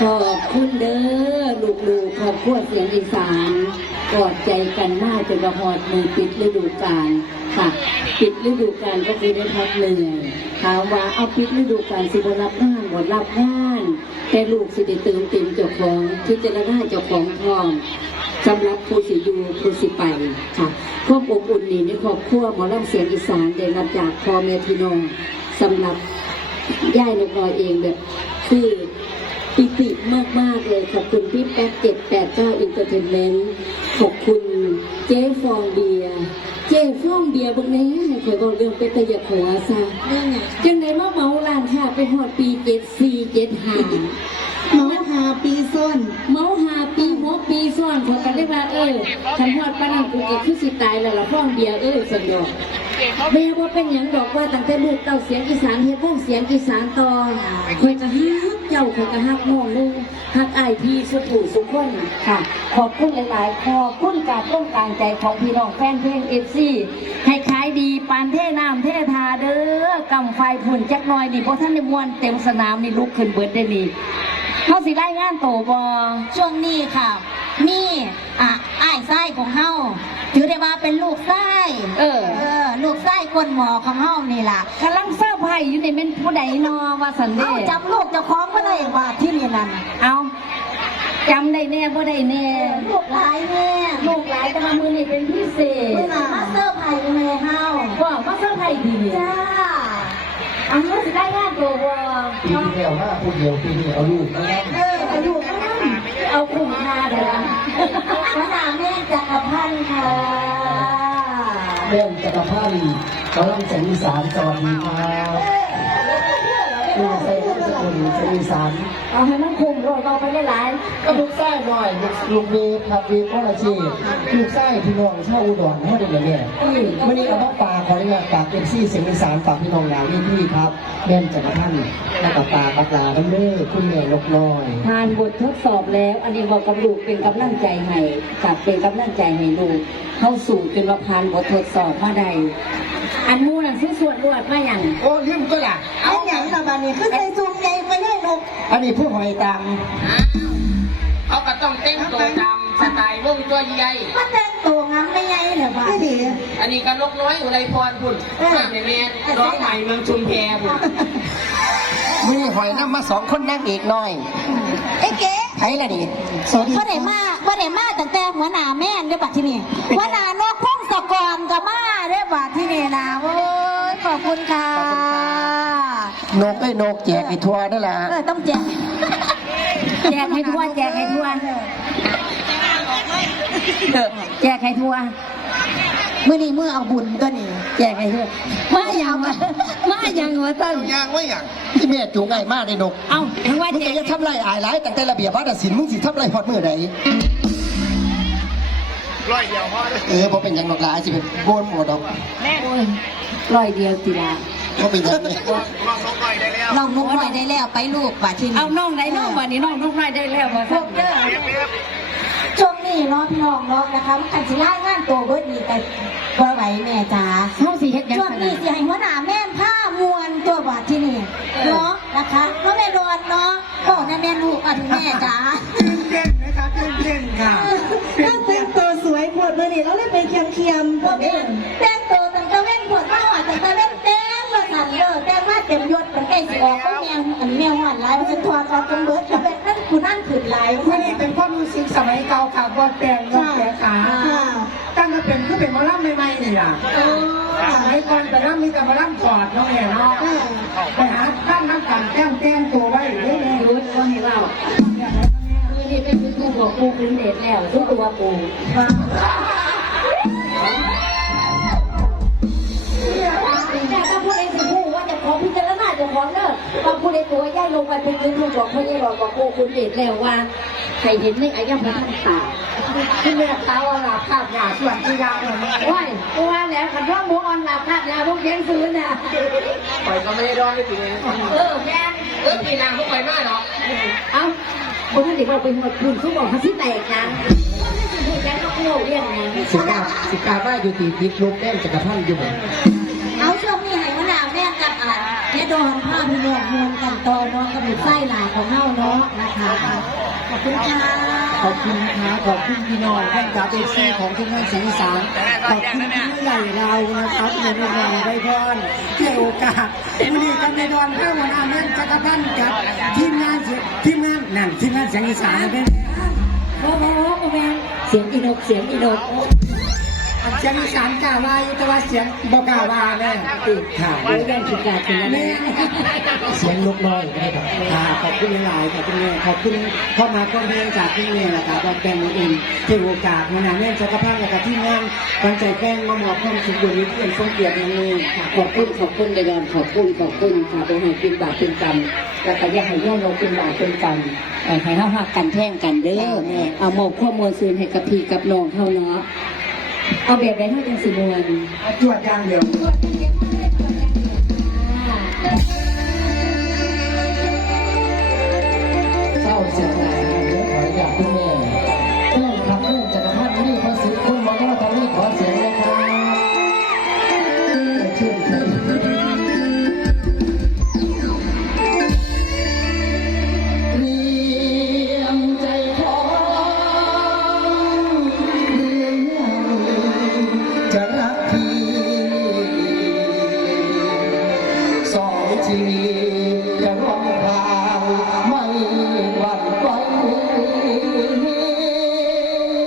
ขอบคุณเด้อลูกๆขอบคุณเสียงอีสานกอดใจกันมากจนกระหอดมือปิดฤดูกาลค่ะปิดฤดูกาลก็คือได้พักเหนื่อยถามว่าเอาปิดฤดูกาลสิบรับงานบทรับงานแต่ลูกสิได้ตื่นเต็มเจ้าของที่จะได้เจ้าของพร้อมสำหรับผู้สิอยู่ผู้สิไปค่ะความอบอุ่นนี่ในครอบครัวหมอลำเสียงอีสานได้รับจากพ่อแม่พี่น้องสำหรับย่ายนกน้อยเองแบบคือปิติมากเลยขอบคุณพี่แป๊ก789อินเตอร์เทนเมนต์ขอบคุณเจ๊ฟองเบียร์เจ๊ฟองเบียร์บอกแม่ให้ข่อยบอกเรื่องเป็นตะยะขอซะจังไดมาเมาร้านค่ะไปหอดปี74 75เมาหาปีส้นเมา5 ปี6 ปีซ้อนเขาก็ได้ว่าฉันหอดปานนั้นกูก็คือสิตายแล้วล่ะฟองเบียร์สนดอกแม่ว่าเป็นอย่างดอกว่าตั้งแต่ลูกเต้าเสียงอีสานเฮ็ดวงเสียงอีสานต่อข่อยก็ฮักเจ้าข่อยก็ฮักน้องนุ่งฮักอ้ายพี่สุขุสุขคนค่ะขอบคุณหลายๆขอบคุณการต้องการใจของพี่น้องแฟนเพลง FC ให้ขายดีปานเท่น้ำเท่ทาเด้อกำไฟฝุ่นจักหน่อยนี่เพราะท่านในมวลเต็มสนามนี่ลุกขึ้นเบิดได้นี่เขาสิได้งานโตบ่ช่วงนี้ค่ะนี่อ้ายไส้ของเฮาถือได้ว่าเป็นลูกไส้ลูกไส้คนหมอของเฮานี่ล่ะกำลังเสื้อไผ่อยู่ในเป็นผู้ใดนอว่าสันเดจำลูกจะคล้องก็ได้ว่าที่นี่นั่นเอาจำได้แน่ผู้ใดแน่ลูกหลายแน่ลูกหลายแต่มามือนี่เป็นพิเศษมาเสื้อไผ่ในเฮาว่ามาเสื้อไผ่ดีจ้าอันนี้สิได้งานตัวบ่ปีที่แล้วมาพูดเดียวปีนี้เอาลูกเอาลูกเอาคุ้มค่าเด้อพระนามแม่จักรพันธ์ค่ะเรื่องจักรพันธ์กำลังเสียงอีสานสวัสดีครับลูกใส่สกุลเสียงอีสานเอาให้มันคุ้มเราไปได้หลายก็ลูกไส้หน่อยลูกเวฟครับเวฟพ่ออาชีพลูกไส้พี่น้องชาวอุดรเขาเด็กเนี่ยวันนี้เอามาฝากขออนุญาตฝากเอ็มซีเสียงอีสานฝากพี่น้องอย่างนี้พี่ครับแม่จักรพันธ์และกับตาปักลาดัมเบ้คุณแม่นกน้อยผ่านบททดสอบแล้วอันนี้บอกกับลูกเป็นกำลังใจให้กับเป็นกำลังใจให้ลูกเข้าสู่จนว่าผ่านบททดสอบมาได้อันมูนั่นซื้อส่วนรวดมาอย่างโอ้ลืมก็ล่ะเอาอย่างละบานี้คือใส่ซุ่มใหญ่ไปเลยลูกอันนี้ผู้หอยตังเขาก็ต้องเต้นตัวดำสไตล์วงตัวใหญ่ก็แต่งตัวงามไม่ใหญ่เหรอบ้าอันนี้ก็ลกน้อยอุไรพรพุ่นมาแม่ร้องใหม่เมืองชุมแพพุ่นมีหอยน้ำมา2 คนนั่งอีกหน่อยเก๋ไผ่ละดิว่าไหนมาตั้งแต่หัวหน้าแม่ได้บัดที่นี่หัวหน้านกพงศกรกับมาได้บัดที่นี่นะโอ้ยขอบคุณค่ะนกนกแจกไอ้ทัวร์นั่นแหละต้องแจกให้ทั่วแจกให้ทั่วแจกให้ทั่วมื่อนี้เมื่อเอาบุญตัวนี้แจกให้ทั่วมาอย่างวะตั้งอย่างว่าอย่างที่แม่จูงไงมาได้นกเอ้าทั้งว่ามึงจะทำไรอายไรตั้งแต่ระเบียบวัฒนศิลป์มึงสิทำไรพอดมือไหนร้อยเดียวพอเลยพอเป็นอย่างนกหลายสิเป็นโบนหมดดอกร้อยเดียวสิละก็เป็นอย่างนี้น้องนกน้อยได้แล้วไปลูกป่าที่นี่เอาน้องไหนน้องวันนี้น้องนกน้อยได้แล้วมาพวกเด้อช่วงนี้เนาะพี่น้องเนาะนะคะกันสิไล่งานตัวเบิร์ดนี่แต่บ่ไหวแม่จ๋าช่วงนี้สิให้หัวหน้าแม่ผ้ามวนตัวบาดที่นี่เนาะนะคะน้องแม่ดอนเนาะโอ้แม่ลูกอ่ะแม่จ๋าเต้นนะคะเต้นค่ะก็แต่งตัวสวยปวดมือนี่เราเลยไปเคียมพวกนี้แต่งตัวตั้งแต่เว้นปวดมาหอดตั้งแต่เว้นแต่งมาสั่นแต่งมาเต็มยศเป็นไอ้สิออกก็แมวหวานลายมันจะถอดออกจนเบิร์ดแล้วเป็นนั่นกูนั่งขืนลายไม่ได้เป็นความรู้สึกสมัยเก่าค่ะบอลแปลงบอลแปลงขาตั้งแต่เป็นคือเป็นมะล่ำใหม่ๆนี่ล่ะสมัยก่อนแต่ล่ำมีแต่มะล่ำถอดน้องแง่เนาะไปหาท่านนักการแจ้งตัวไว้เรื่อยๆรู้ว่าให้เราคือนี่เป็นคือของปูพื้นเด็ดแล้วทุกตัวปูแต่ถ้าพูดเองสิพูดว่าจะขอพิจารณาจะขอเนอะตอนพูดในตัวย่ายลงไปเป็นพื้นของเขาย่ายบอกปูพื้นเด็ดแล้วว่าใครเห็นในอายะพระท่านตาที่แม่ตาว่าหลับภาพยาส่วนที่ยาวเลยว้ายว่าแล้วขันว่าหมูอ่อนหลับภาพยาพวกเลี้ยงซื้อน่ะปล่อยก็ไม่ได้ร้อนไม่ถึงแม่ปีนางพวกไปมากเนาะเอ้าคนท่านเด็กเราเป็นหมดคุณเขาบอกเขาที่แตกนะแจ้งเขาโง่เรียกไงสิกาว่าอยู่ตีลูกแก้มจักรพันธ์อยู่บนเอาช่วงนี้ให้หัวหน้าแม่กับเฮ็ด ดอนผ้าพี่น้องมวนกันต่อเนาะกับหมูไส้หลาของเฮาเนาะนะคะขอบคุณค่ะ ขอบคุณครับขอบคุณพี่น้องท่านกับเอฟซีของทุกท่านเสียงอีสานขอบคุณผู้ใหญ่เรานะครับในโรงงานได้พรที่โอกาสวันนี้กันในดอนข้าววันอาเมนจักรพันธ์กับทีมงานเสียงเสียงอีสานเป็น โอ้โหแม่เสียงอีนกเสียงอีนก เสียงอีสานกล่าวว่าอยู่แต่ว่าเสียงบอกกล่าวว่าแม่ติดค่ะ โอ้ยแม่ชิกาถึงแล้ว แม่เสียงนกน้อยได้ครับค่ะขอบคุณหลายๆขอบคุณแม่ขอบคุณเข้ามาก้อนเพียงจากที่นี่แหละครับแบ่งเองที่โอกาสนะแม่จักรพันธ์กับที่งานวันใจแป้งมาหมอบความสุขอยู่นี้ที่เป็นทรงเกียรติอย่างนี้ค่ะ ขอบคุณในดอนขอบคุณค่ะไปให้เป็นบาปเป็นกรรมแล้วก็อย่าให้ย่านกเป็นบาปเป็นกรรมให้เฮาหักกันแท่งกันเด้อเอาหมอบข้อมูลซืนให้กับพี่กับน้องเฮาเนาะเอาแบบไหนเฮาจังสิมวน ตรวจอย่างเดียว ตรวจ